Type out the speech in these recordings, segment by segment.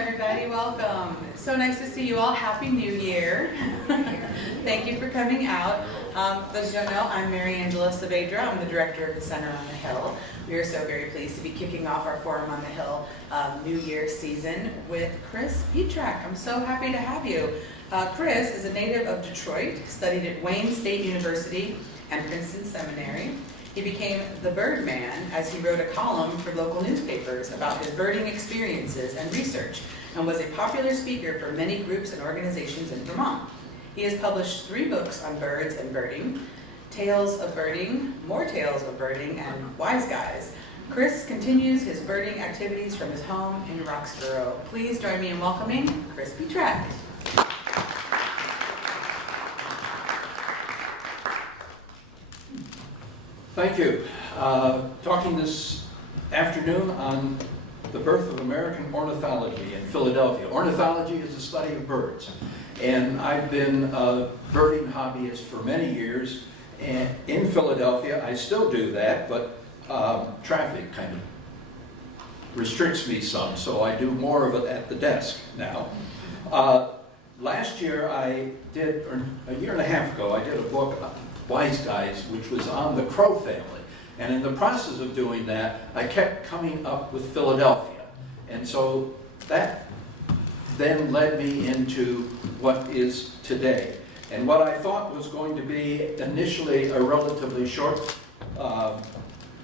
everybody. Welcome. It's so nice to see you all. Happy New Year. Thank you for coming out. For those who don't know, I'm Mary Angela Saavedra. I'm the director of the Center on the Hill. We are so very pleased to be kicking off our Forum on the Hill New Year season with Chris Petrak. I'm so happy to have you. Chris is a native of Detroit, studied at Wayne State University and Princeton Seminary. He became the Birdman as he wrote a column for local newspapers about his birding experiences and research, and was a popular speaker for many groups and organizations in Vermont. He has published 3 books on birds and birding, Tales of Birding, More Tales of Birding, and Wise Guys. Chris continues his birding activities from his home in Roxborough. Please join me in welcoming Chris Petrak. Thank you. Talking this afternoon on the birth of American Ornithology in Philadelphia. Ornithology is the study of birds. And I've been a birding hobbyist for many years. And in Philadelphia, I still do that, but traffic kind of restricts me some, so I do more of it at the desk now. Last year I did, or a year and a half ago, I did a book, Wise Guys, which was on the crow family. And in the process of doing that, I kept coming up with Philadelphia. And so that then led me into what is today. And what I thought was going to be initially a relatively short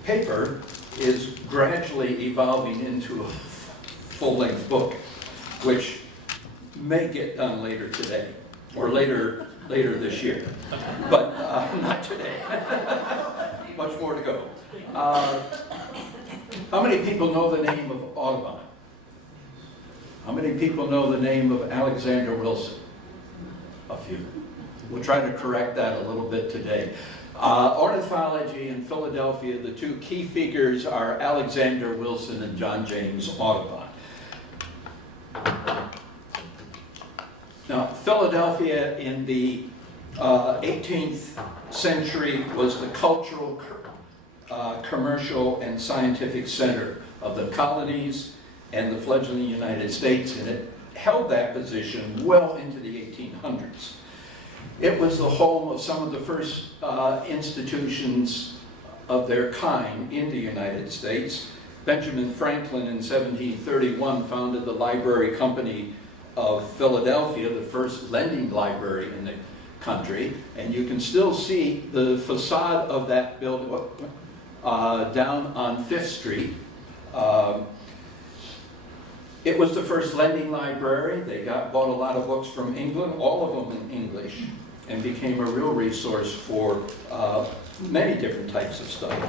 paper is gradually evolving into a full-length book, which may get done later today, or later this year, but not today. Much more to go. How many people know the name of Audubon? How many people know the name of Alexander Wilson? A few. We'll try to correct that a little bit today. Ornithology in Philadelphia, the 2 key figures are Alexander Wilson and John James Audubon. Now, Philadelphia in the 18th century was the cultural, commercial, and scientific center of the colonies and the fledgling United States, and it held that position well into the 1800s. It was the home of some of the first institutions of their kind in the United States. Benjamin Franklin in 1731 founded the Library Company of Philadelphia, the first lending library in the country, and you can still see the facade of that building down on 5th Street. It was the first lending library. They bought a lot of books from England, all of them in English, and became a real resource for many different types of study.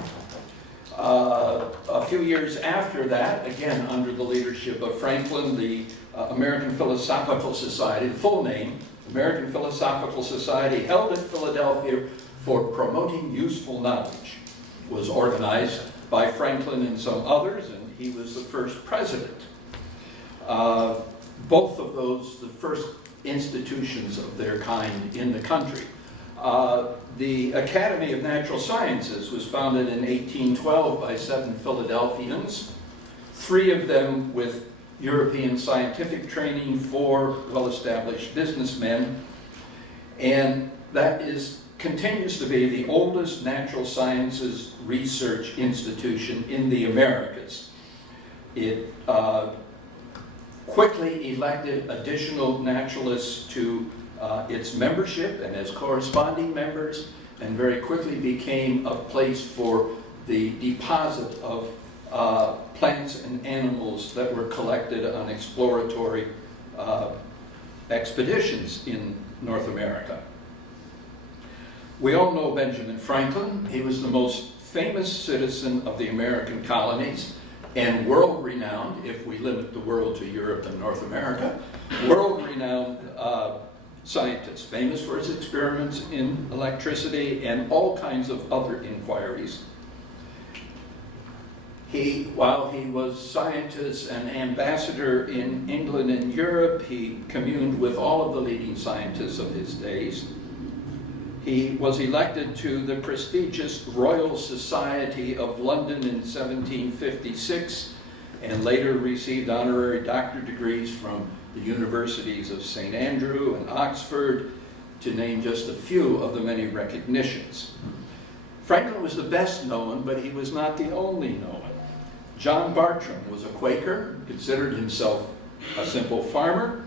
A few years after that, again under the leadership of Franklin, the American Philosophical Society, the full name, American Philosophical Society, held at Philadelphia for promoting useful knowledge, was organized by Franklin and some others, and he was the first president. Both of those, the first institutions of their kind in the country. The Academy of Natural Sciences was founded in 1812 by 7 Philadelphians, 3 of them with European scientific training, 4 well-established businessmen, and that continues to be the oldest natural sciences research institution in the Americas. It quickly elected additional naturalists to its membership and as corresponding members, and very quickly became a place for the deposit of plants and animals that were collected on exploratory expeditions in North America. We all know Benjamin Franklin. He was the most famous citizen of the American colonies, and world-renowned, if we limit the world to Europe and North America, world-renowned scientist, famous for his experiments in electricity and all kinds of other inquiries. While he was scientist and ambassador in England and Europe, he communed with all of the leading scientists of his days. He was elected to the prestigious Royal Society of London in 1756 and later received honorary doctorate degrees from the universities of St. Andrew and Oxford, to name just a few of the many recognitions. Franklin was the best known, but he was not the only known. John Bartram was a Quaker, considered himself a simple farmer,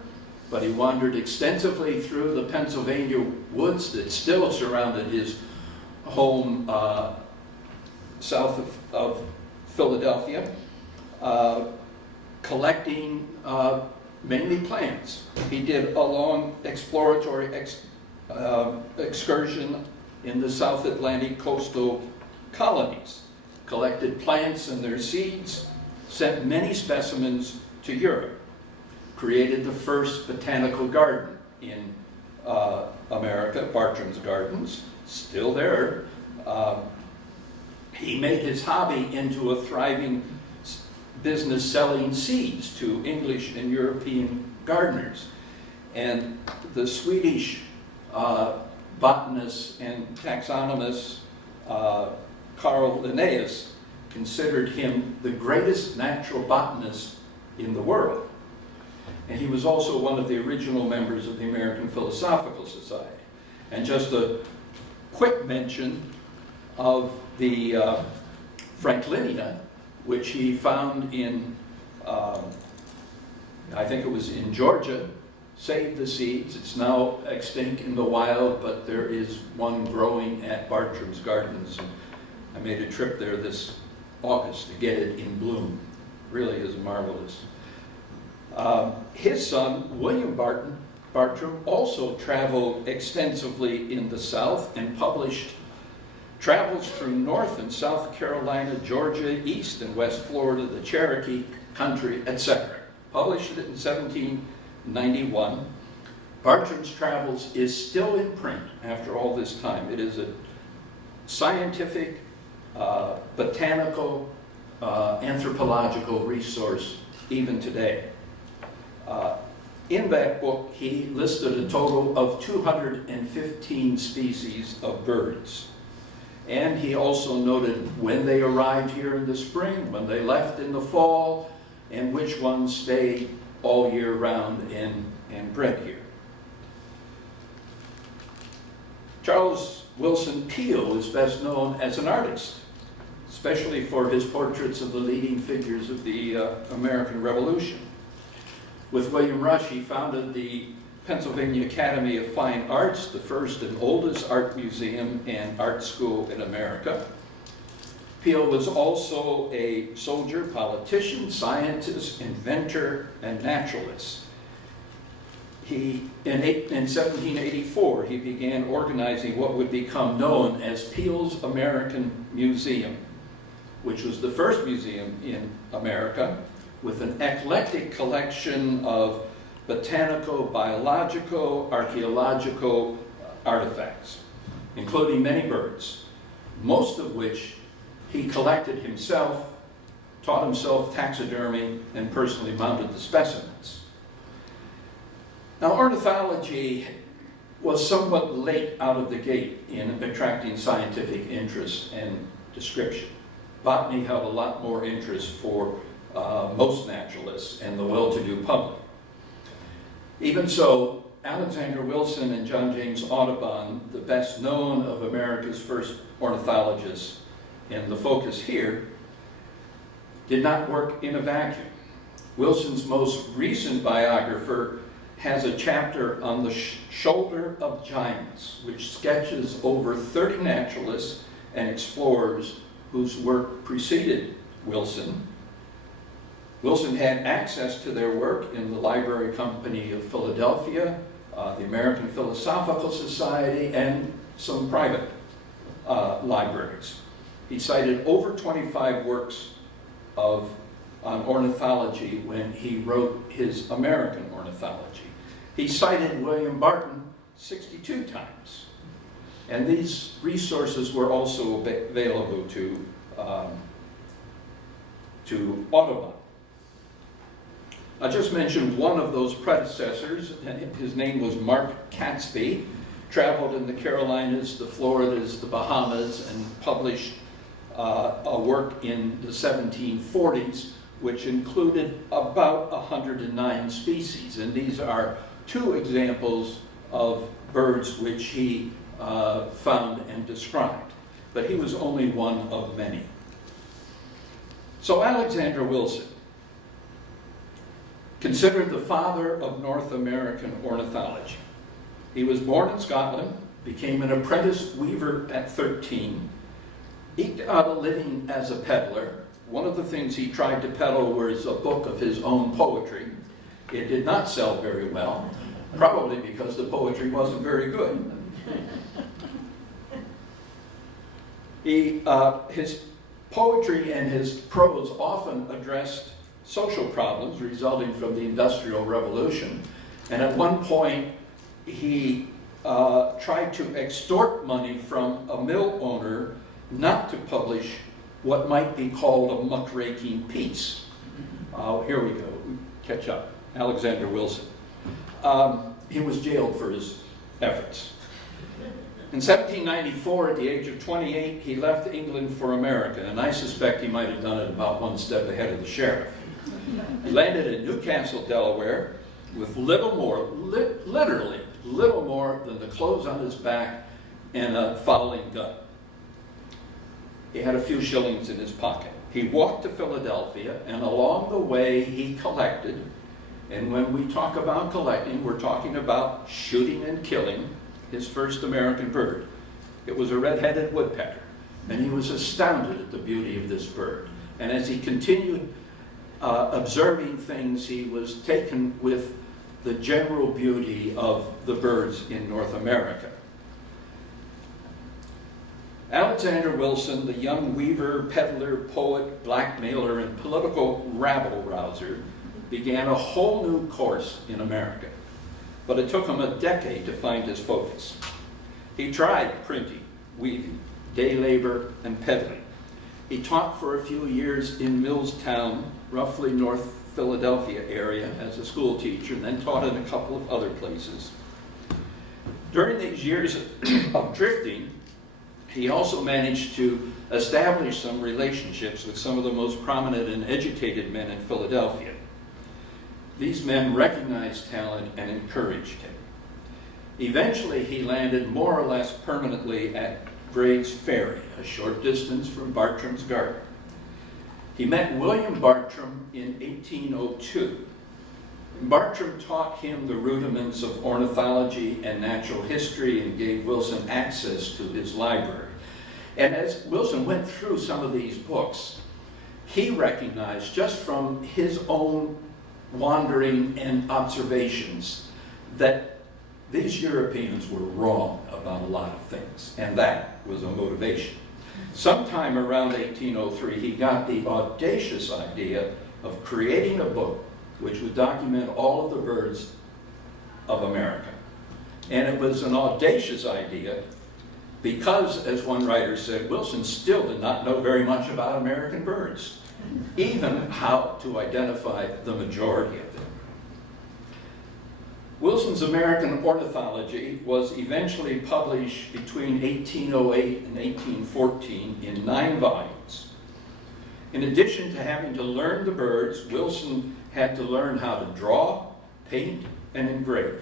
but he wandered extensively through the Pennsylvania woods that still surrounded his home south of Philadelphia, collecting mainly plants. He did a long exploratory excursion in the South Atlantic coastal colonies, collected plants and their seeds, sent many specimens to Europe, created the first botanical garden in America, Bartram's Gardens, still there. He made his hobby into a thriving business selling seeds to English and European gardeners. And the Swedish botanist and taxonomist Carl Linnaeus considered him the greatest natural botanist in the world. And he was also one of the original members of the American Philosophical Society. And just a quick mention of the Franklinia, which he found in, I think it was in Georgia, saved the seeds. It's now extinct in the wild, but there is one growing at Bartram's Gardens. I made a trip there this August to get it in bloom. Really is marvelous. His son, William Bartram, also traveled extensively in the South and published travels through North and South Carolina, Georgia, East and West Florida, the Cherokee country, etc. Published it in 1791. Bartram's Travels is still in print after all this time. It is a scientific, botanical, anthropological resource even today. In that book, he listed a total of 215 species of birds. And he also noted when they arrived here in the spring, when they left in the fall, and which ones stayed all year round and bred here. Charles Willson Peale is best known as an artist, especially for his portraits of the leading figures of the American Revolution. With William Rush, he founded the Pennsylvania Academy of Fine Arts, the first and oldest art museum and art school in America. Peale was also a soldier, politician, scientist, inventor, and naturalist. In 1784, he began organizing what would become known as Peale's American Museum, which was the first museum in America with an eclectic collection of botanical, biological, archaeological artifacts, including many birds, most of which he collected himself, taught himself taxidermy, and personally mounted the specimens. Now, ornithology was somewhat late out of the gate in attracting scientific interest and description. Botany held a lot more interest for most naturalists and the well-to-do public. Even so, Alexander Wilson and John James Audubon, the best known of America's first ornithologists, and the focus here, did not work in a vacuum. Wilson's most recent biographer has a chapter on the shoulder of giants, which sketches over 30 naturalists and explorers whose work preceded Wilson. Wilson had access to their work in the Library Company of Philadelphia, the American Philosophical Society, and some private libraries. He cited over 25 works on ornithology when he wrote his American Ornithology. He cited William Barton 62 times. And these resources were also available to Audubon. I just mentioned one of those predecessors. His name was Mark Catesby. Traveled in the Carolinas, the Floridas, the Bahamas, and published a work in the 1740s which included about 109 species. And these are two examples of birds which he found and described. But he was only one of many. So Alexander Wilson, considered the father of North American ornithology. He was born in Scotland, became an apprentice weaver at 13, eked out a living as a peddler. One of the things he tried to peddle was a book of his own poetry. It did not sell very well, probably because the poetry wasn't very good. His poetry and his prose often addressed social problems resulting from the Industrial Revolution. And at one point, he tried to extort money from a mill owner not to publish what might be called a muckraking piece. Here we go, catch up. Alexander Wilson. He was jailed for his efforts. In 1794, at the age of 28, he left England for America, and I suspect he might have done it about one step ahead of the sheriff. He landed in Newcastle, Delaware, with little more, literally little more than the clothes on his back and a fowling gun. He had a few shillings in his pocket. He walked to Philadelphia, and along the way he collected. And when we talk about collecting, we're talking about shooting and killing his first American bird. It was a red-headed woodpecker, and he was astounded at the beauty of this bird. And as he continued observing things, he was taken with the general beauty of the birds in North America. Alexander Wilson, the young weaver, peddler, poet, blackmailer, and political rabble-rouser, began a whole new course in America. But it took him a decade to find his focus. He tried printing, weaving, day labor, and peddling. He taught for a few years in Millstown, roughly North Philadelphia area, as a school teacher, and then taught in a couple of other places. During these years of drifting, he also managed to establish some relationships with some of the most prominent and educated men in Philadelphia. These men recognized talent and encouraged him. Eventually, he landed more or less permanently at Grays Ferry, a short distance from Bartram's garden. He met William Bartram in 1802. Bartram taught him the rudiments of ornithology and natural history and gave Wilson access to his library. And as Wilson went through some of these books, he recognized just from his own wandering and observations that these Europeans were wrong about a lot of things, and that was a motivation. Sometime around 1803, he got the audacious idea of creating a book which would document all of the birds of America. And it was an audacious idea because, as one writer said, Wilson still did not know very much about American birds, even how to identify the majority of them. Wilson's American Ornithology was eventually published between 1808 and 1814 in 9 volumes. In addition to having to learn the birds, Wilson had to learn how to draw, paint, and engrave.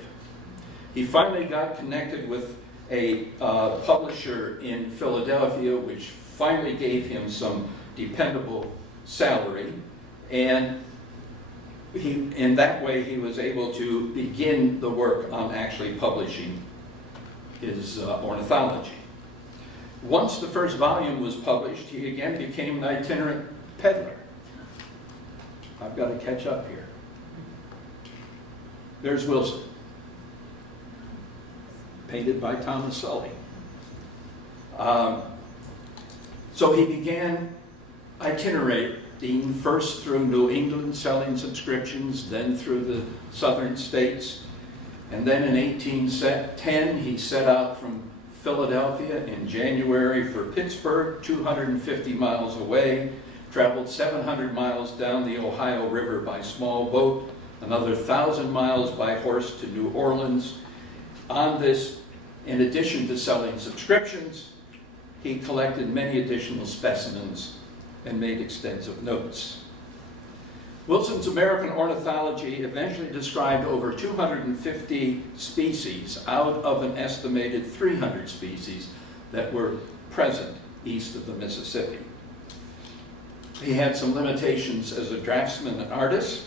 He finally got connected with a publisher in Philadelphia, which finally gave him some dependable salary, and in that way he was able to begin the work on actually publishing his ornithology. Once the first volume was published, he again became an itinerant peddler. I've got to catch up here. There's Wilson, painted by Thomas Sully. So he began itinerating first through New England, selling subscriptions, then through the southern states. And then in 1810, he set out from Philadelphia in January for Pittsburgh, 250 miles away, traveled 700 miles down the Ohio River by small boat, another 1,000 miles by horse to New Orleans. On this, in addition to selling subscriptions, he collected many additional specimens and made extensive notes. Wilson's American Ornithology eventually described over 250 species out of an estimated 300 species that were present east of the Mississippi. He had some limitations as a draftsman and artist.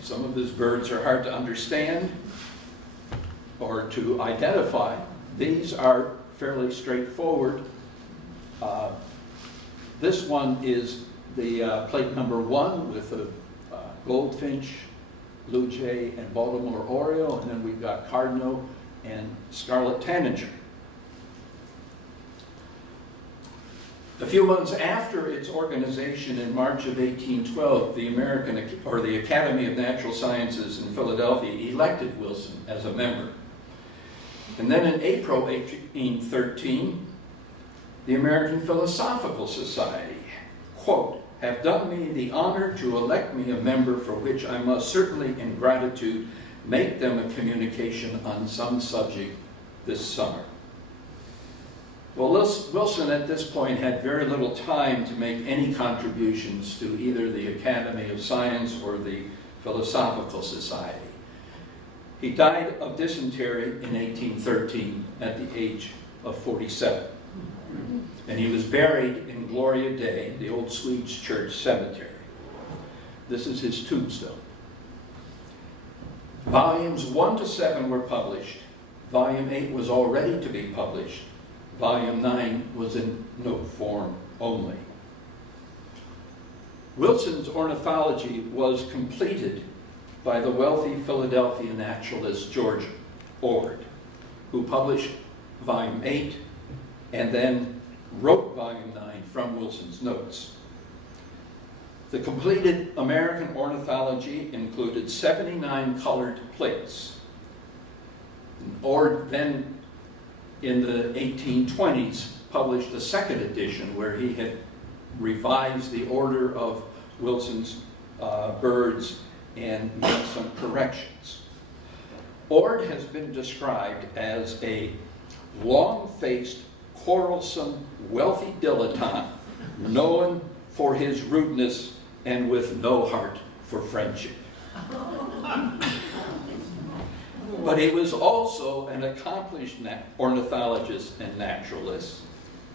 Some of his birds are hard to understand or to identify. These are fairly straightforward. This one is the plate number 1 with a goldfinch, blue jay, and Baltimore oriole, and then we've got cardinal and scarlet tanager. A few months after its organization in March of 1812, the Academy of Natural Sciences in Philadelphia elected Wilson as a member. And then in April 1813, the American Philosophical Society, quote, have done me the honor to elect me a member, for which I must certainly in gratitude make them a communication on some subject this summer. Well, Wilson at this point had very little time to make any contributions to either the Academy of Science or the Philosophical Society. He died of dysentery in 1813 at the age of 47. And he was buried in Gloria Dei, the old Swedes Church Cemetery. This is his tombstone. Volumes 1 to 7 were published. Volume 8 was already to be published. Volume 9 was in note form only. Wilson's ornithology was completed by the wealthy Philadelphia naturalist George Ord, who published Volume 8 and then wrote Volume 9 from Wilson's notes. The completed American Ornithology included 79 colored plates. Ord then, in the 1820s, published a second edition where he had revised the order of Wilson's birds and made some corrections. Ord has been described as a long-faced, quarrelsome, wealthy dilettante, known for his rudeness and with no heart for friendship. But he was also an accomplished ornithologist and naturalist.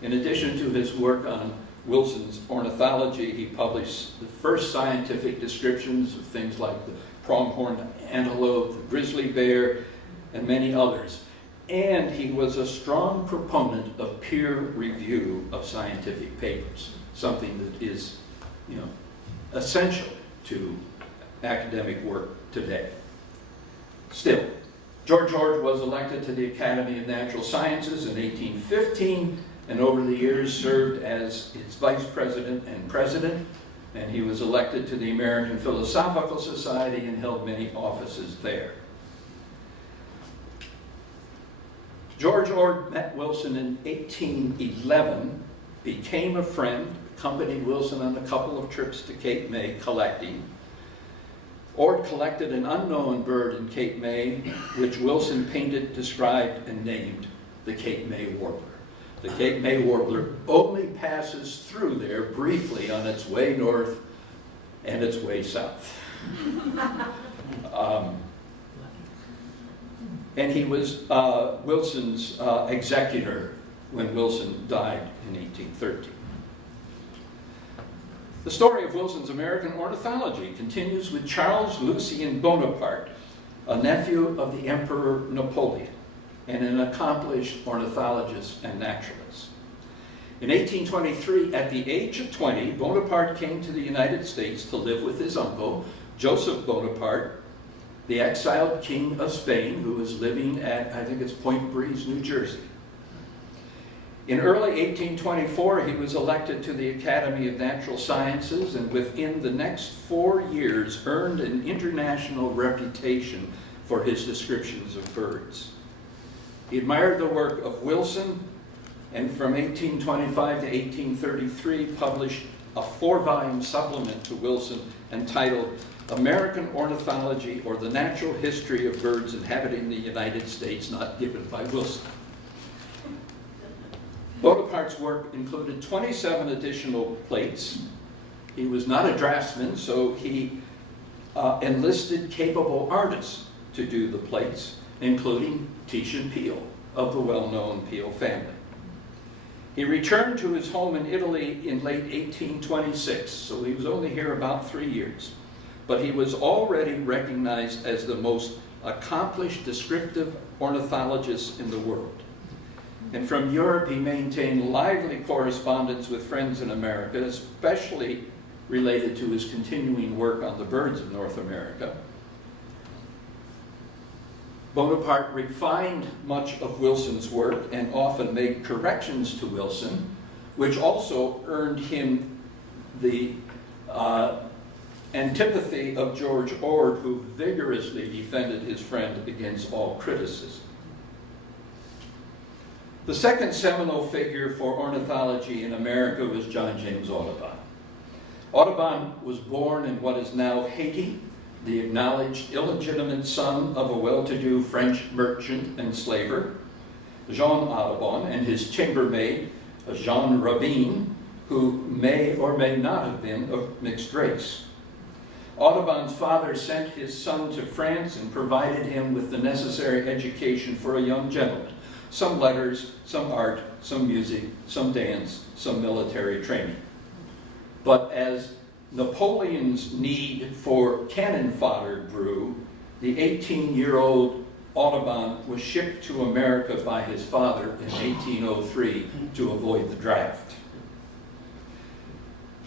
In addition to his work on Wilson's ornithology, he published the first scientific descriptions of things like the pronghorn antelope, the grizzly bear, and many others. And he was a strong proponent of peer review of scientific papers, something that is, essential to academic work today. Still, George Ord was elected to the Academy of Natural Sciences in 1815, and over the years served as its vice president and president, and he was elected to the American Philosophical Society and held many offices there. George Ord met Wilson in 1811, became a friend, accompanied Wilson on a couple of trips to Cape May collecting. Ord collected an unknown bird in Cape May, which Wilson painted, described, and named the Cape May warbler. The Cape May warbler only passes through there briefly on its way north and its way south. And he was Wilson's executor when Wilson died in 1813. The story of Wilson's American Ornithology continues with Charles Lucien Bonaparte, a nephew of the Emperor Napoleon, and an accomplished ornithologist and naturalist. In 1823, at the age of 20, Bonaparte came to the United States to live with his uncle, Joseph Bonaparte, the exiled king of Spain, who was living at, I think it's Point Breeze, New Jersey. In early 1824, he was elected to the Academy of Natural Sciences, and within the next 4 years earned an international reputation for his descriptions of birds. He admired the work of Wilson, and from 1825 to 1833 published a 4-volume supplement to Wilson entitled American Ornithology, or the Natural History of Birds Inhabiting the United States, not given by Wilson. Bonaparte's work included 27 additional plates. He was not a draftsman, so he enlisted capable artists to do the plates, including Titian Peale of the well-known Peale family. He returned to his home in Italy in late 1826, so he was only here about 3 years. But he was already recognized as the most accomplished descriptive ornithologist in the world. And from Europe, he maintained lively correspondence with friends in America, especially related to his continuing work on the birds of North America. Bonaparte refined much of Wilson's work and often made corrections to Wilson, which also earned him the antipathy of George Ord, who vigorously defended his friend against all criticism. The second seminal figure for ornithology in America was John James Audubon. Audubon was born in what is now Haiti, the acknowledged illegitimate son of a well-to-do French merchant and slaver, Jean Audubon, and his chambermaid, Jean Rabin, who may or may not have been of mixed race. Audubon's father sent his son to France and provided him with the necessary education for a young gentleman. Some letters, some art, some music, some dance, some military training. But as Napoleon's need for cannon fodder grew, the 18-year-old Audubon was shipped to America by his father in 1803 to avoid the draft.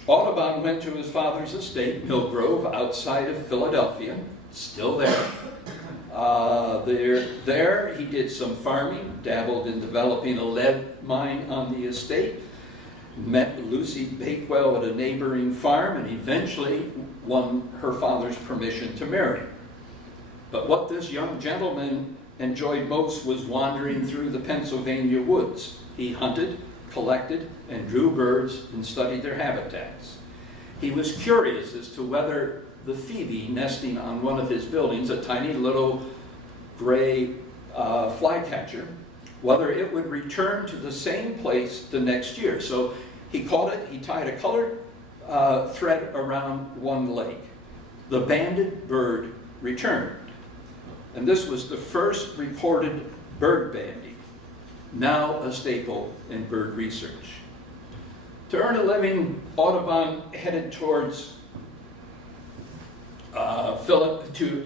Audubon went to his father's estate, Mill Grove, outside of Philadelphia, still there. There he did some farming, dabbled in developing a lead mine on the estate, met Lucy Bakewell at a neighboring farm, and eventually won her father's permission to marry. But what this young gentleman enjoyed most was wandering through the Pennsylvania woods. He hunted, collected, and drew birds and studied their habitats. He was curious as to whether the phoebe nesting on one of his buildings, a tiny little gray flycatcher, whether it would return to the same place the next year. So he caught it, he tied a colored thread around one leg. The banded bird returned. And this was the first recorded bird banding, now a staple in bird research. To earn a living, Audubon headed towards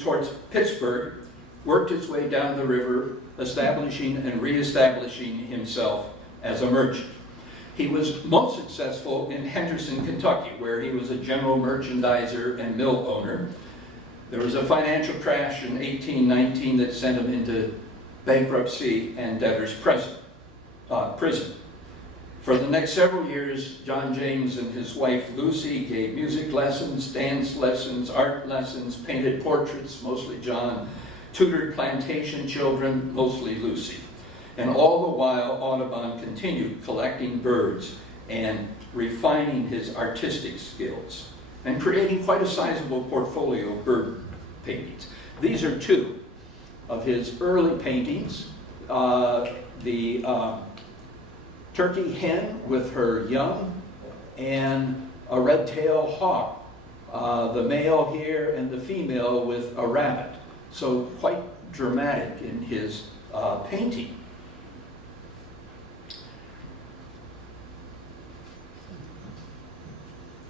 towards Pittsburgh, worked his way down the river, establishing and reestablishing himself as a merchant. He was most successful in Henderson, Kentucky, where he was a general merchandiser and mill owner. There was a financial crash in 1819 that sent him into bankruptcy and debtor's prison. For the next several years, John James and his wife Lucy gave music lessons, dance lessons, art lessons, painted portraits, mostly John, tutored plantation children, mostly Lucy. And all the while, Audubon continued collecting birds and refining his artistic skills and creating quite a sizable portfolio of bird paintings. These are two of his early paintings. The turkey hen with her young and a red-tailed hawk, the male here and the female with a rabbit. So quite dramatic in his painting.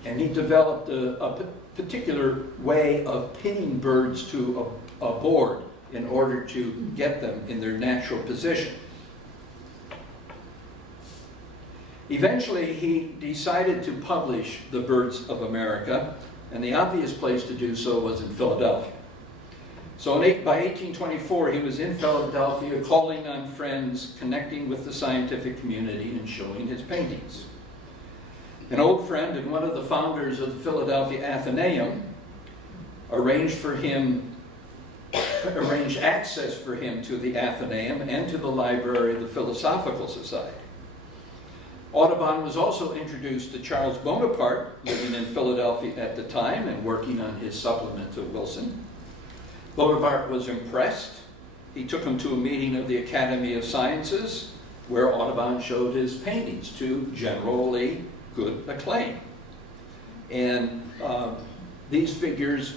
And he developed a particular way of pinning birds to a board in order to get them in their natural position. Eventually, he decided to publish The Birds of America, and the obvious place to do so was in Philadelphia. So by 1824, he was in Philadelphia, calling on friends, connecting with the scientific community, and showing his paintings. An old friend and one of the founders of the Philadelphia Athenaeum arranged access for him to the Athenaeum and to the library of the Philosophical Society. Audubon was also introduced to Charles Bonaparte, living in Philadelphia at the time and working on his supplement to Wilson. Bonaparte was impressed. He took him to a meeting of the Academy of Sciences where Audubon showed his paintings to generally good acclaim. And these figures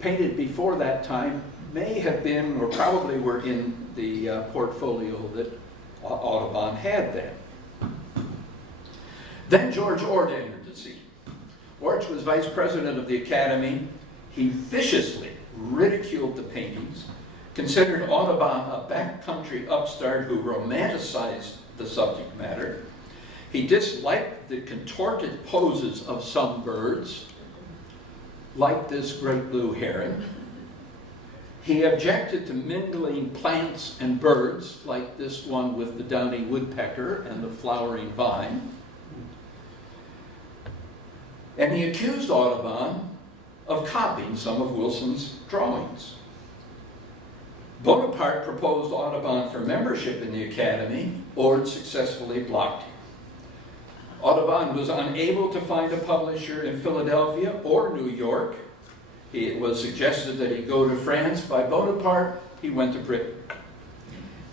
painted before that time may have been, or probably were in the portfolio that Audubon had then. Then George Ord entered the scene. Ord was vice president of the Academy. He viciously ridiculed the paintings, considered Audubon a backcountry upstart who romanticized the subject matter. He disliked the contorted poses of some birds, like this great blue heron. He objected to mingling plants and birds, like this one with the downy woodpecker and the flowering vine. And he accused Audubon of copying some of Wilson's drawings. Bonaparte proposed Audubon for membership in the Academy. Ord successfully blocked him. Audubon was unable to find a publisher in Philadelphia or New York. It was suggested that he go to France. By Bonaparte, he went to Britain.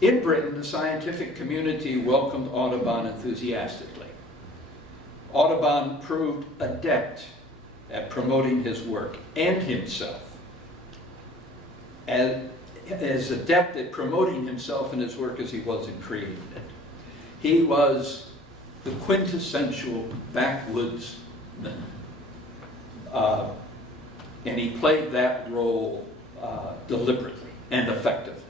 In Britain, the scientific community welcomed Audubon enthusiastically. Audubon proved adept at promoting his work and himself. As adept at promoting himself and his work as he was in creating it. He was the quintessential backwoodsman. And he played that role deliberately and effectively.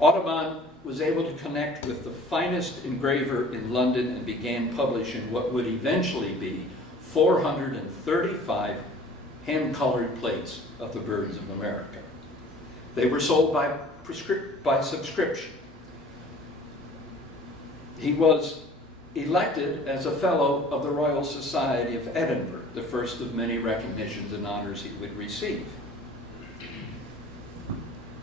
Audubon was able to connect with the finest engraver in London and began publishing what would eventually be 435 hand-colored plates of the birds of America. They were sold by subscription. He was elected as a Fellow of the Royal Society of Edinburgh, the first of many recognitions and honors he would receive.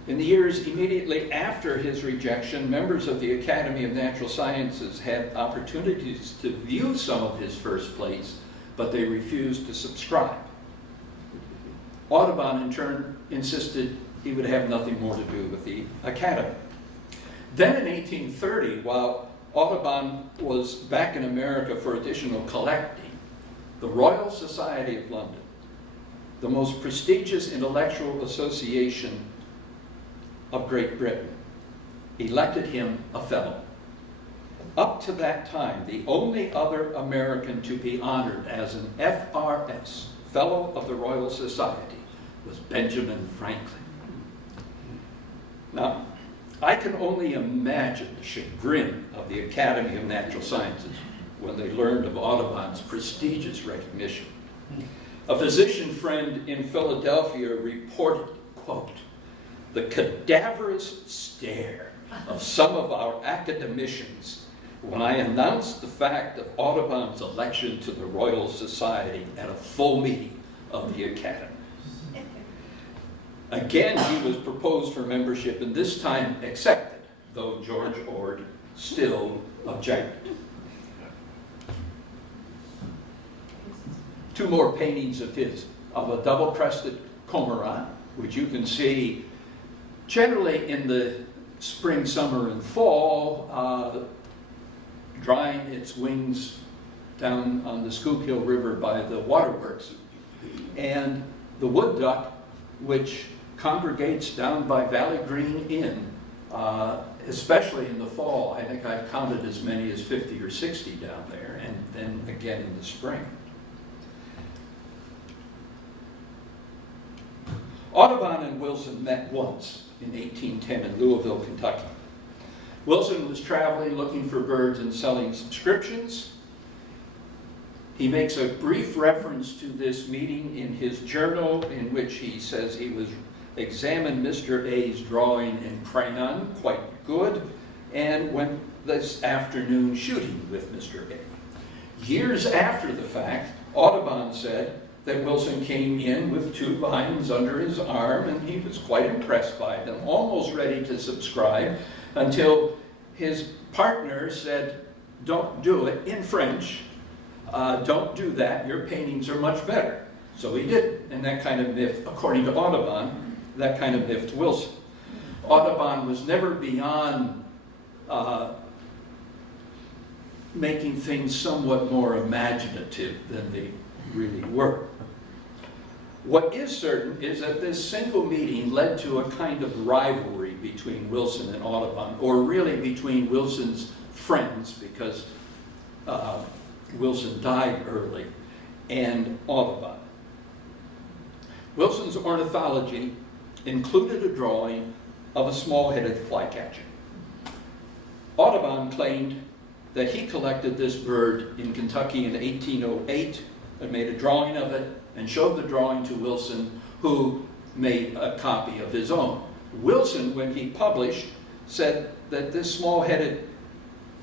In the years immediately after his rejection, members of the Academy of Natural Sciences had opportunities to view some of his first plates, but they refused to subscribe. Audubon, in turn, insisted he would have nothing more to do with the Academy. Then in 1830, while Audubon was back in America for additional collecting, the Royal Society of London, the most prestigious intellectual association of Great Britain, elected him a fellow. Up to that time, the only other American to be honored as an FRS, Fellow of the Royal Society, was Benjamin Franklin. Now, I can only imagine the chagrin of the Academy of Natural Sciences when they learned of Audubon's prestigious recognition. A physician friend in Philadelphia reported, quote, "The cadaverous stare of some of our academicians when I announced the fact of Audubon's election to the Royal Society at a full meeting of the Academy." Again, he was proposed for membership and this time accepted, though George Ord still objected. Two more paintings of his, of a double-crested cormorant, which you can see generally in the spring, summer, and fall, drying its wings down on the Schuylkill River by the waterworks. And the wood duck, which congregates down by Valley Green Inn, especially in the fall. I think I've counted as many as 50 or 60 down there, and then again in the spring. Audubon and Wilson met once in 1810 in Louisville, Kentucky. Wilson was traveling looking for birds and selling subscriptions. He makes a brief reference to this meeting in his journal, in which he says he was examined Mr. A's drawing in crayon, quite good, and went this afternoon shooting with Mr. A. Years after the fact, Audubon said that Wilson came in with 2 vines under his arm, and he was quite impressed by them, almost ready to subscribe, until his partner said, "Don't do it," in French. "Don't do that, your paintings are much better." So he did, and that kind of miffed, according to Audubon, that kind of miffed Wilson. Audubon was never beyond making things somewhat more imaginative than they really were. What is certain is that this single meeting led to a kind of rivalry between Wilson and Audubon, or really between Wilson's friends, because Wilson died early, and Audubon. Wilson's ornithology included a drawing of a small-headed flycatcher. Audubon claimed that he collected this bird in Kentucky in 1808 and made a drawing of it and showed the drawing to Wilson, who made a copy of his own. Wilson, when he published, said that this small-headed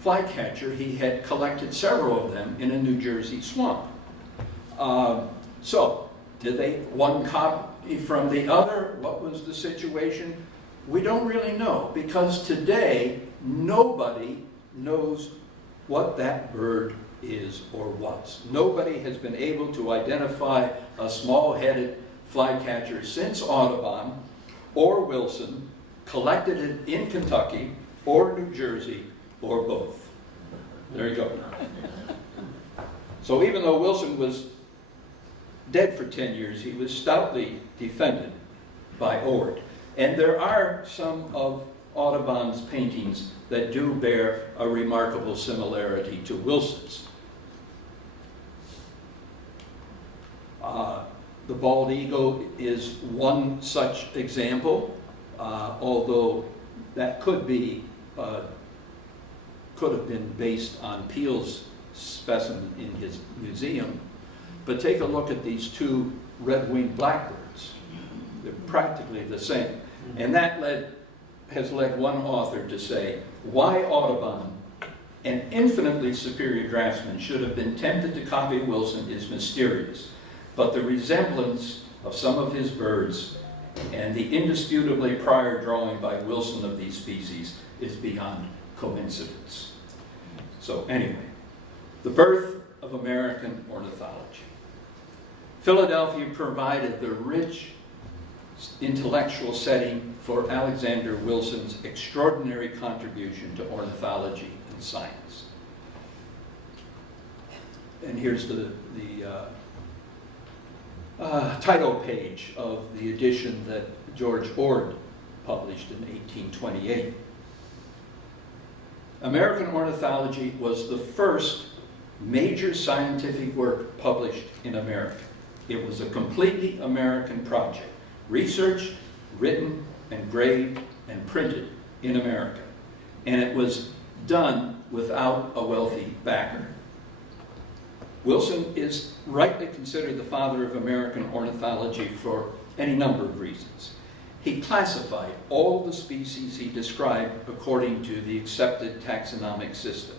flycatcher, he had collected several of them in a New Jersey swamp. So, did they one copy from the other? What was the situation? We don't really know, because today nobody knows what that bird is or was. Nobody has been able to identify a small-headed flycatcher since Audubon or Wilson collected it in Kentucky or New Jersey or both. There you go. So even though Wilson was dead for 10 years, he was stoutly defended by Ord. And there are some of Audubon's paintings that do bear a remarkable similarity to Wilson's. The bald eagle is one such example, although that could have been based on Peale's specimen in his museum. But take a look at these two red-winged blackbirds. They're practically the same. And that has led one author to say, why Audubon, an infinitely superior draftsman, should have been tempted to copy Wilson is mysterious. But the resemblance of some of his birds and the indisputably prior drawing by Wilson of these species is beyond coincidence. So anyway, the birth of American ornithology. Philadelphia provided the rich intellectual setting for Alexander Wilson's extraordinary contribution to ornithology and science. And here's the title page of the edition that George Ord published in 1828. American Ornithology was the first major scientific work published in America. It was a completely American project, researched, written, engraved, and printed in America. And it was done without a wealthy backer. Wilson is rightly considered the father of American ornithology for any number of reasons. He classified all the species he described according to the accepted taxonomic system.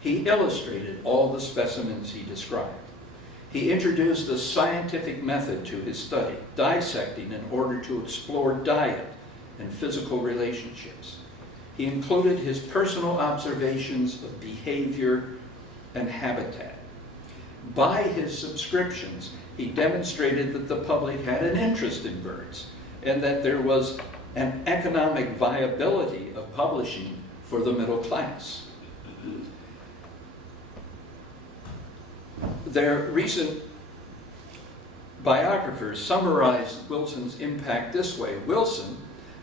He illustrated all the specimens he described. He introduced a scientific method to his study, dissecting in order to explore diet and physical relationships. He included his personal observations of behavior and habitat. By his subscriptions, he demonstrated that the public had an interest in birds and that there was an economic viability of publishing for the middle class. Their recent biographers summarized Wilson's impact this way. Wilson,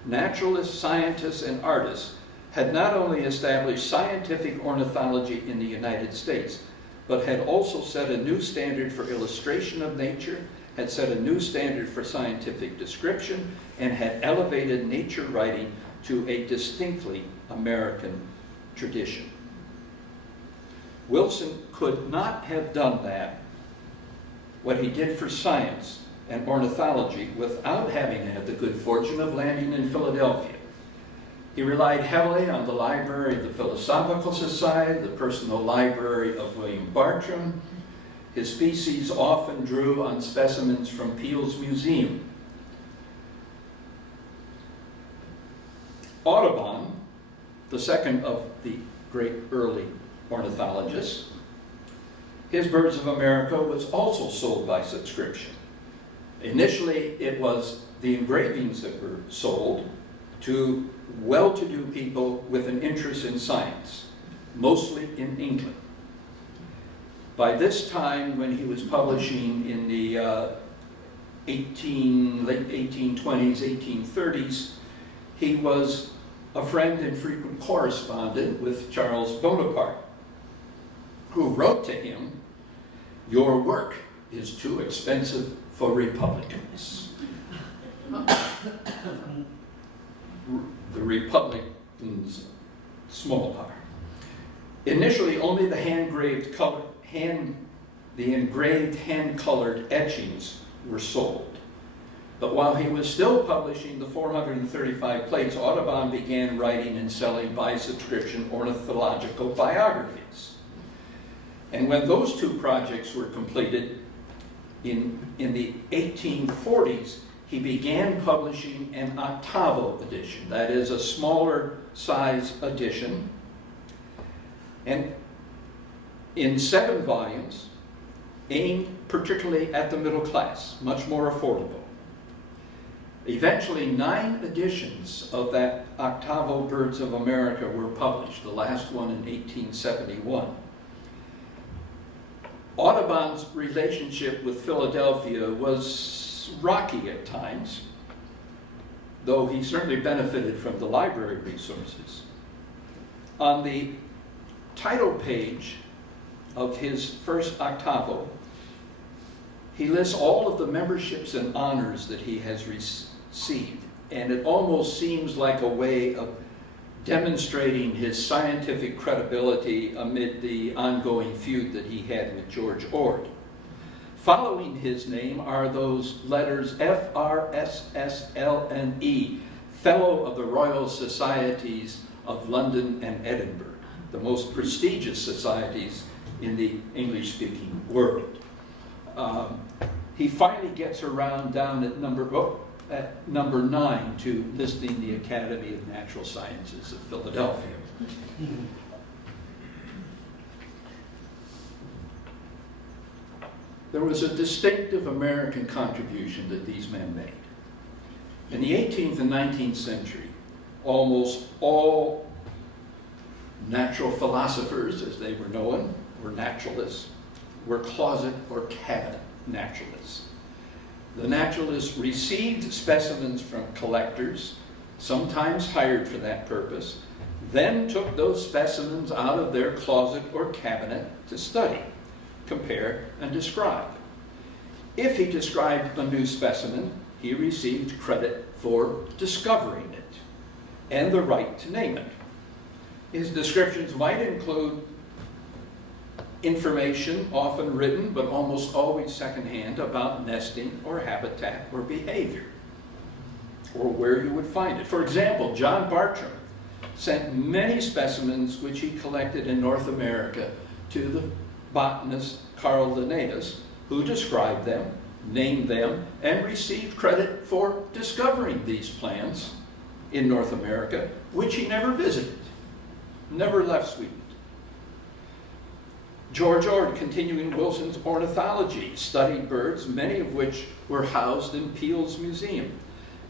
naturalist, scientist, and artist, had not only established scientific ornithology in the United States, but had also set a new standard for illustration of nature, had set a new standard for scientific description, and had elevated nature writing to a distinctly American tradition. Wilson could not have done that, what he did for science and ornithology, without having had the good fortune of landing in Philadelphia. He relied heavily on the library of the Philosophical Society, the personal library of William Bartram. His species often drew on specimens from Peale's museum. Audubon, the second of the great early ornithologists, his Birds of America was also sold by subscription. Initially, it was the engravings that were sold to well-to-do people with an interest in science, mostly in England. By this time, when he was publishing in the late 1820s, 1830s, he was a friend and frequent correspondent with Charles Bonaparte, who wrote to him, "Your work is too expensive for Republicans." The Republicans, small r. Initially, only the engraved hand-colored etchings were sold. But while he was still publishing the 435 plates, Audubon began writing and selling by subscription ornithological biographies. And when those two projects were completed in the 1840s, he began publishing an octavo edition, that is a smaller size edition, and in 7 volumes, aimed particularly at the middle class, much more affordable. Eventually, 9 editions of that octavo Birds of America were published, the last one in 1871. Audubon's relationship with Philadelphia was rocky at times, though he certainly benefited from the library resources. On the title page of his first octavo, he lists all of the memberships and honors that he has received, and it almost seems like a way of demonstrating his scientific credibility amid the ongoing feud that he had with George Ord. Following his name are those letters FRSSLNE, Fellow of the Royal Societies of London and Edinburgh, the most prestigious societies in the English-speaking world. He finally gets around down at number 9 to listing the Academy of Natural Sciences of Philadelphia. There was a distinctive American contribution that these men made. In the 18th and 19th century, almost all natural philosophers, as they were known, were naturalists, were closet or cabinet naturalists. The naturalists received specimens from collectors, sometimes hired for that purpose, then took those specimens out of their closet or cabinet to study, compare, and describe. If he described a new specimen, he received credit for discovering it and the right to name it. His descriptions might include information, often written, but almost always secondhand, about nesting or habitat or behavior, or where you would find it. For example, John Bartram sent many specimens which he collected in North America to the botanist Carl Linnaeus, who described them, named them, and received credit for discovering these plants in North America, which he never visited, never left Sweden. George Ord, continuing Wilson's ornithology, studied birds, many of which were housed in Peale's Museum.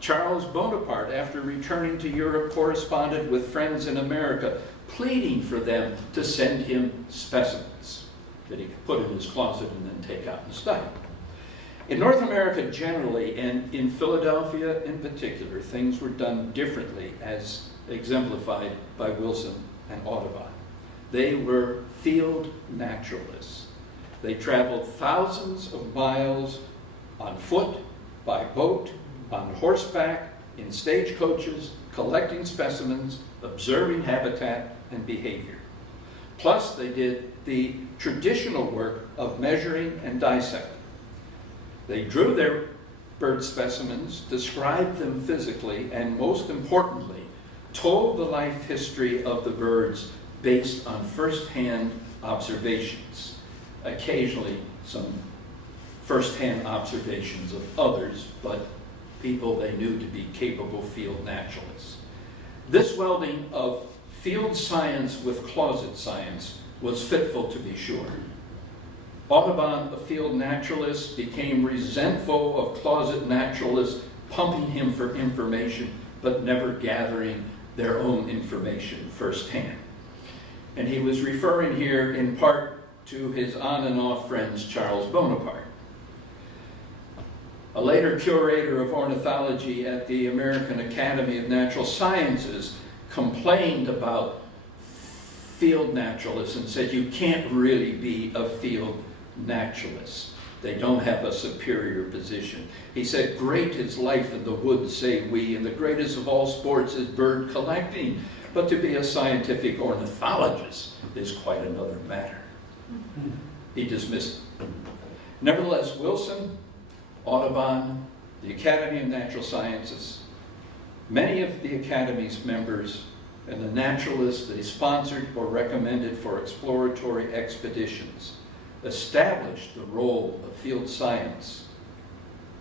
Charles Bonaparte, after returning to Europe, corresponded with friends in America, pleading for them to send him specimens that he could put in his closet and then take out and study. In North America generally, and in Philadelphia in particular, things were done differently, as exemplified by Wilson and Audubon. They were field naturalists. They traveled thousands of miles on foot, by boat, on horseback, in stagecoaches, collecting specimens, observing habitat and behavior. Plus, they did the traditional work of measuring and dissecting. They drew their bird specimens, described them physically, and most importantly, told the life history of the birds based on first-hand observations, occasionally some first-hand observations of others, but people they knew to be capable field naturalists. This welding of field science with closet science was fitful to be sure. Audubon, a field naturalist, became resentful of closet naturalists pumping him for information, but never gathering their own information firsthand. And he was referring here in part to his on and off friends, Charles Bonaparte. A later curator of ornithology at the American Academy of Natural Sciences complained about field naturalists and said, you can't really be a field naturalist. They don't have a superior position. He said, great is life in the woods, say we, and the greatest of all sports is bird collecting. But to be a scientific ornithologist is quite another matter. He dismissed it. Nevertheless, Wilson, Audubon, the Academy of Natural Sciences, many of the Academy's members and the naturalists they sponsored or recommended for exploratory expeditions established the role of field science,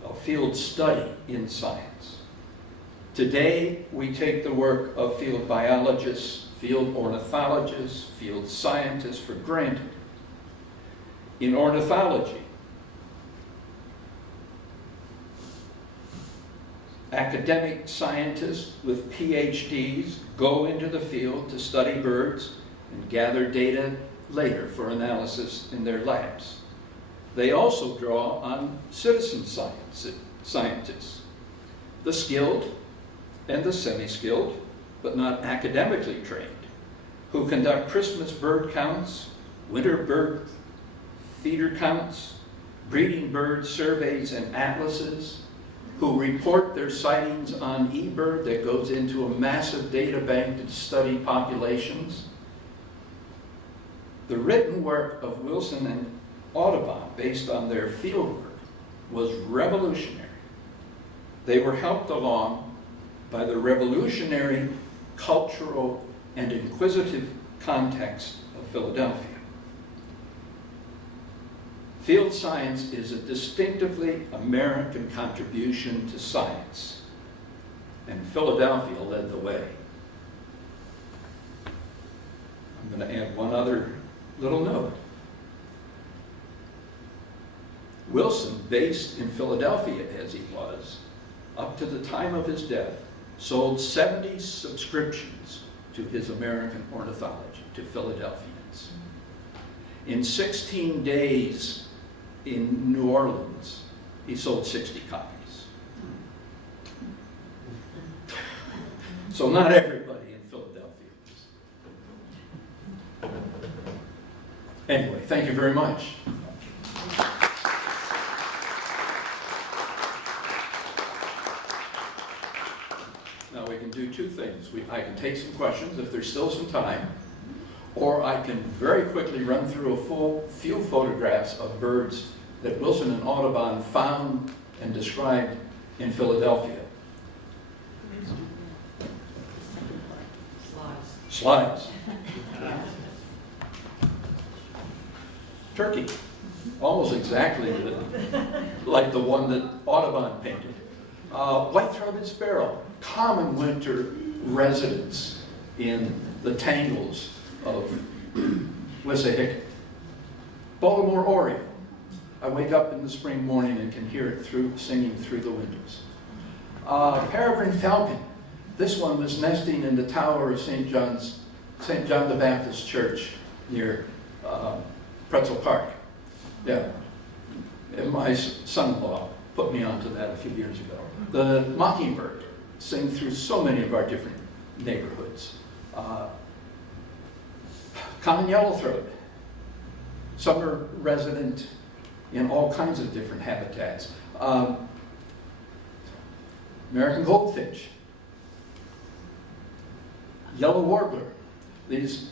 of field study in science. Today, we take the work of field biologists, field ornithologists, field scientists for granted. In ornithology, academic scientists with PhDs go into the field to study birds and gather data later for analysis in their labs. They also draw on citizen scientists, the skilled and the semi-skilled, but not academically trained, who conduct Christmas bird counts, winter bird feeder counts, breeding bird surveys and atlases, who report their sightings on eBird that goes into a massive data bank to study populations. The written work of Wilson and Audubon, based on their fieldwork, was revolutionary. They were helped along by the revolutionary cultural and inquisitive context of Philadelphia. Field science is a distinctively American contribution to science, and Philadelphia led the way. I'm going to add one other little note. Wilson, based in Philadelphia as he was, up to the time of his death, sold 70 subscriptions to his American Ornithology to Philadelphians. In 16 days in New Orleans, he sold 60 copies. So not everybody in Philadelphia. Anyway, thank you very much. Now we can do two things. I can take some questions if there's still some time, or I can very quickly run through a few photographs of birds that Wilson and Audubon found and described in Philadelphia. Slides. Turkey, almost exactly like the one that Audubon painted. White-throated sparrow, common winter residents in the tangles of Wissahickon. Baltimore oriole. I wake up in the spring morning and can hear it singing through the windows. Peregrine falcon. This one was nesting in the tower of St. John the Baptist Church near Pretzel Park. Yeah, and my son-in-law put me onto that a few years ago. The mockingbird sing through so many of our different neighborhoods. Common yellowthroat, summer resident in all kinds of different habitats. American goldfinch, yellow warbler. These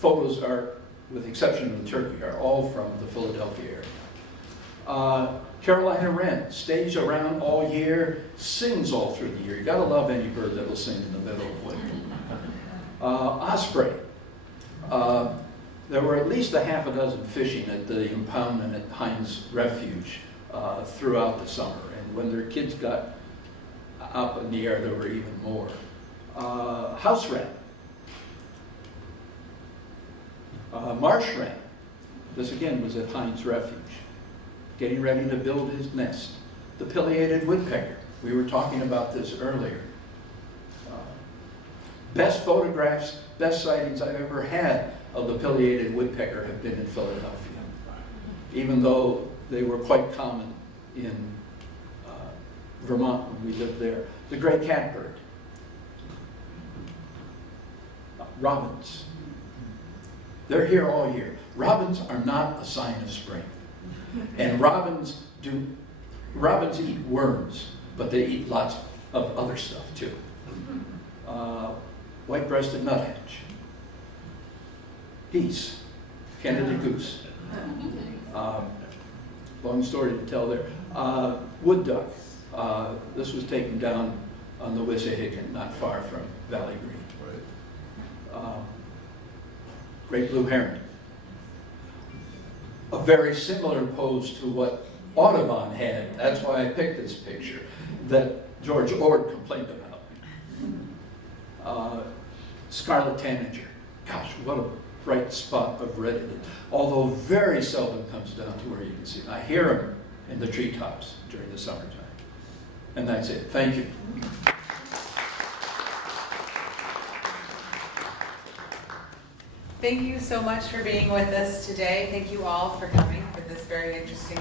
photos are, with the exception of Turkey, are all from the Philadelphia area. Carolina wren stays around all year, sings all through the year. You gotta love any bird that will sing in the middle of winter. Osprey. There were at least a half a dozen fishing at the impoundment at Hines Refuge throughout the summer. And when their kids got up in the air, there were even more. House wren. Marsh wren. This again was at Hines Refuge, getting ready to build his nest. The pileated woodpecker. We were talking about this earlier. Best photographs, best sightings I've ever had of the pileated woodpecker have been in Philadelphia, even though they were quite common in Vermont when we lived there. The gray catbird. Robins. They're here all year. Robins are not a sign of spring. And robins eat worms, but they eat lots of other stuff too. White-breasted nuthatch. Geese. Canada goose. Long story to tell there. Wood duck. This was taken down on the Wissahickon, not far from Valley Green. Great blue heron. A very similar pose to what Audubon had. That's why I picked this picture, that George Ord complained about. Scarlet tanager. Gosh, what a bright spot of red it is. Although very seldom comes down to where you can see it. I hear them in the treetops during the summertime. And that's it. Thank you. Thank you so much for being with us today. Thank you all for coming for this very interesting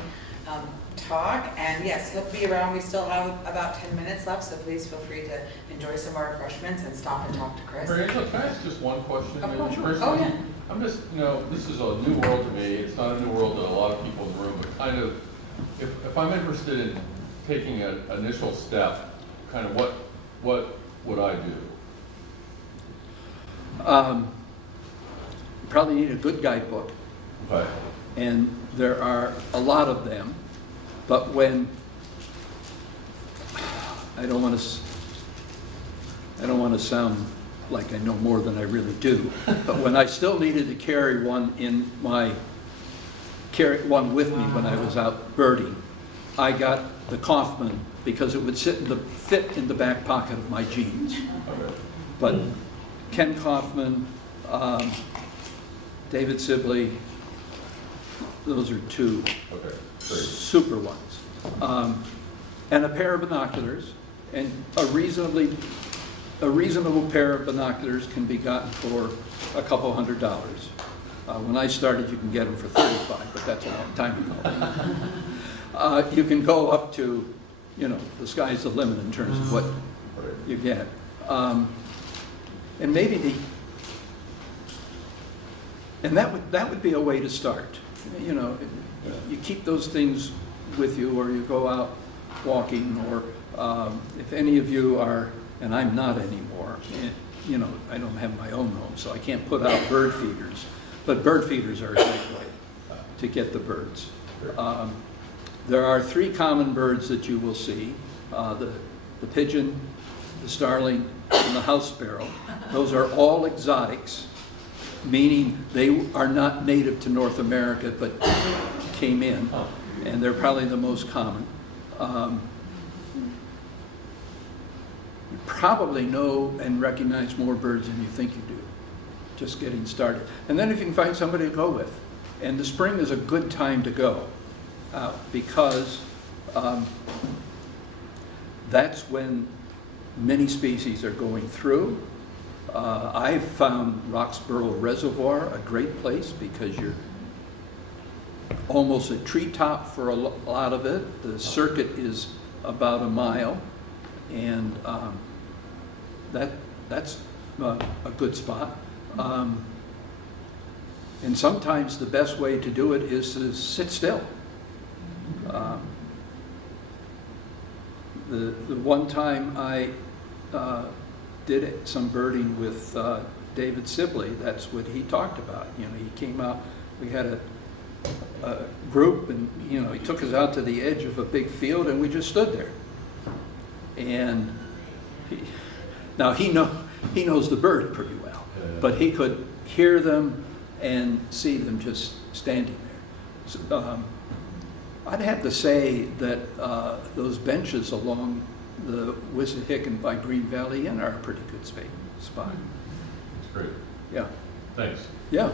talk. And yes, he'll be around. We still have about 10 minutes left, so please feel free to enjoy some more refreshments and stop and talk to Chris. Angela, can I ask just one question? Of course. Personally, Oh, yeah. I'm just, this is a new world to me. It's not a new world to a lot of people in the room, but kind of, if I'm interested in taking an initial step, kind of what would I do? Probably need a good guidebook. Okay. And there are a lot of them, but when I don't want to sound like I know more than I really do, but when I still needed to carry one with me when I was out birding, I got the Kaufman because it would fit in the back pocket of my jeans. Okay. But Ken Kaufman, David Sibley, those are two Okay. super ones. And a pair of binoculars, and a reasonable pair of binoculars can be gotten for a couple $100. When I started, you can get them for $35, but that's a long time ago. You can go up to, the sky's the limit in terms of what you get. And maybe that would be a way to start. You keep those things with you, or you go out walking, or if any of you are, and I'm not anymore, I don't have my own home, so I can't put out bird feeders, but bird feeders are a great way to get the birds. There are 3 common birds that you will see, the pigeon, the starling, and the house sparrow. Those are all exotics, meaning they are not native to North America, but came in, and they're probably the most common. You probably know and recognize more birds than you think you do, just getting started. And then if you can find somebody to go with. And the spring is a good time to go because that's when many species are going through. I've found Roxborough Reservoir a great place because you're almost a treetop for a lot of it. The circuit is about a mile, and that's a good spot. And sometimes the best way to do it is to sit still. The one time I did some birding with David Sibley, that's what he talked about. He came out, we had a group, and he took us out to the edge of a big field, and we just stood there. And he knows the bird pretty well, but he could hear them and see them just standing there. So, I'd have to say that those benches along the Wissahickon by Green Valley Inn are a pretty good spot. That's great. Yeah. Thanks. Yeah.